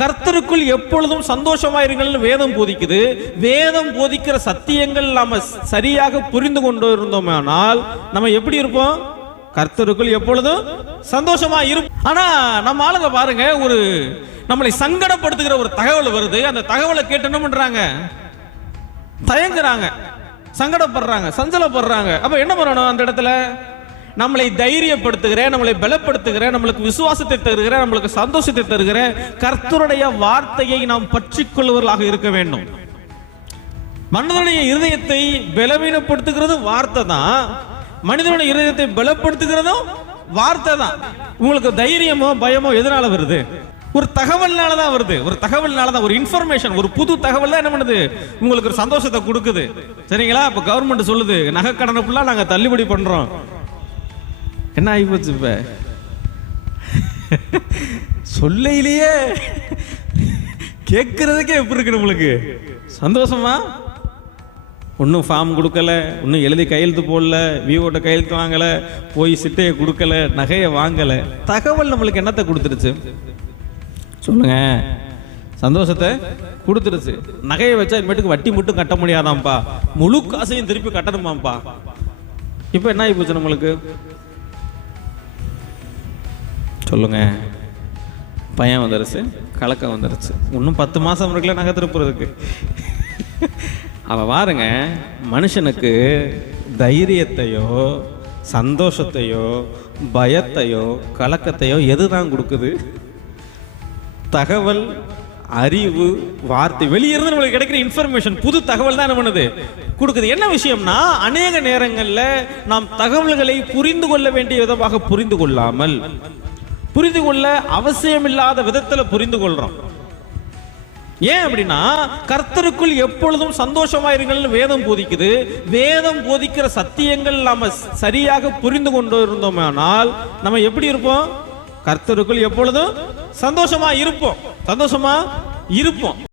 கர்த்தருக்குள் எப்பொழுதும் சந்தோஷமாயிருங்கள் வேதம் போதிக்குது. வேதம் போதிக்கிற சத்தியங்கள் நாம சரியாக புரிந்து கொண்டு இருந்தோமானால் நம்ம எப்படி இருப்போம்? கர்த்தருக்குள் எப்பொழுதும் சந்தோஷமா இருப்போம். ஆனா நம்ம ஆளுங்க பாருங்க, ஒரு நம்மளை சங்கடப்படுத்துகிற ஒரு தகவல் வருது. அந்த தகவலை கேட்டு என்ன பண்றாங்க? தயங்குறாங்க, சங்கடப்படுறாங்க, சஞ்சலப்படுறாங்க. அப்ப என்ன பண்ணணும்? அந்த இடத்துல நம்மளை தைரியப்படுத்துகிற, நம்மளை பலப்படுத்துகிற, நம்மளுக்கு விசுவாசத்தை தருகிற, நம்மளுக்கு சந்தோஷத்தை தருகிற கர்த்தருடைய வார்த்தையை நாம் பற்றிக் கொள்வர்களாக இருக்க வேண்டும். மனிதனுடைய இருதயத்தை பலவீனப்படுத்துகிறது வார்த்தை தான். மனிதனுடைய இருதயத்தை பலப்படுத்துகிறதும் வார்த்தை தான். உங்களுக்கு தைரியமோ பயமோ எதனால வருது? ஒரு தகவல்னால தான் வருது. ஒரு தகவல்னால தான், ஒரு இன்ஃபர்மேஷன், ஒரு புது தகவல் தான் என்ன பண்ணுது? உங்களுக்கு ஒரு சந்தோஷத்தை கொடுக்குது. சரிங்களா? இப்ப கவர்மெண்ட் சொல்லுது நகை கடனை ஃபுல்லா நாங்க தள்ளுபடி பண்றோம். என்ன ஆகி போச்சு? இப்ப சொல்லையிலேயே கேட்கறதுக்கே எப்படி இருக்கு நம்மளுக்கு? சந்தோஷமா? ஒன்றும் ஃபார்ம் கொடுக்கல, ஒன்றும் எழுதி கையெழுத்து போடல, விவோட்ட கையெழுத்து வாங்கல, போய் சிட்டையை கொடுக்கல, நகையை வாங்கல. தகவல் நம்மளுக்கு என்னத்தை கொடுத்துருச்சு சொல்லுங்க? சந்தோஷத்தை கொடுத்துருச்சு. நகையை வச்சா இனிமேட்டுக்கு வட்டி மட்டும் கட்ட முடியாதாம்ப்பா, முழு காசையும் திருப்பி கட்டணுமாப்பா. இப்போ என்ன ஆகி போச்சு நம்மளுக்கு? சொல்லுங்க. பையன் வந்துருச்சு, கலக்கம் வந்துருச்சு, இன்னும் 10 மாசம் இருக்குல்ல நகை திருப்புறதுக்கு. அவ பாருங்க, மனுஷனுக்கு தைரியத்தையோ சந்தோஷத்தையோ பயத்தையோ கலக்கத்தையோ எதுதான் கொடுக்குது? தகவல், அறிவு, வார்த்தை, வெளியிருந்து நம்மளுக்கு கிடைக்கிற இன்ஃபர்மேஷன், புது தகவல் தான் என்ன பண்ணுது? கொடுக்குது. என்ன விஷயம்னா, அநேக நேரங்களில் நாம் தகவல்களை புரிந்து கொள்ள வேண்டிய விதமாக புரிந்து கொள்ளாமல், புரிந்து கொள்ள அவசியமில்லாத விதத்தில் புரிந்து கொள்றோம். ஏன் அப்படின்னா, கர்த்தருக்குள் எப்பொழுதும் சந்தோஷமாயிருங்கள் வேதம் போதிக்குது. வேதம் போதிக்கிற சத்தியங்கள் நாம சரியாக புரிந்து கொண்டு இருந்தோமானால் நம்ம எப்படி இருப்போம்? கர்த்தருக்குள் எப்பொழுதும் சந்தோஷமா இருப்போம். சந்தோஷமா இருப்போம்.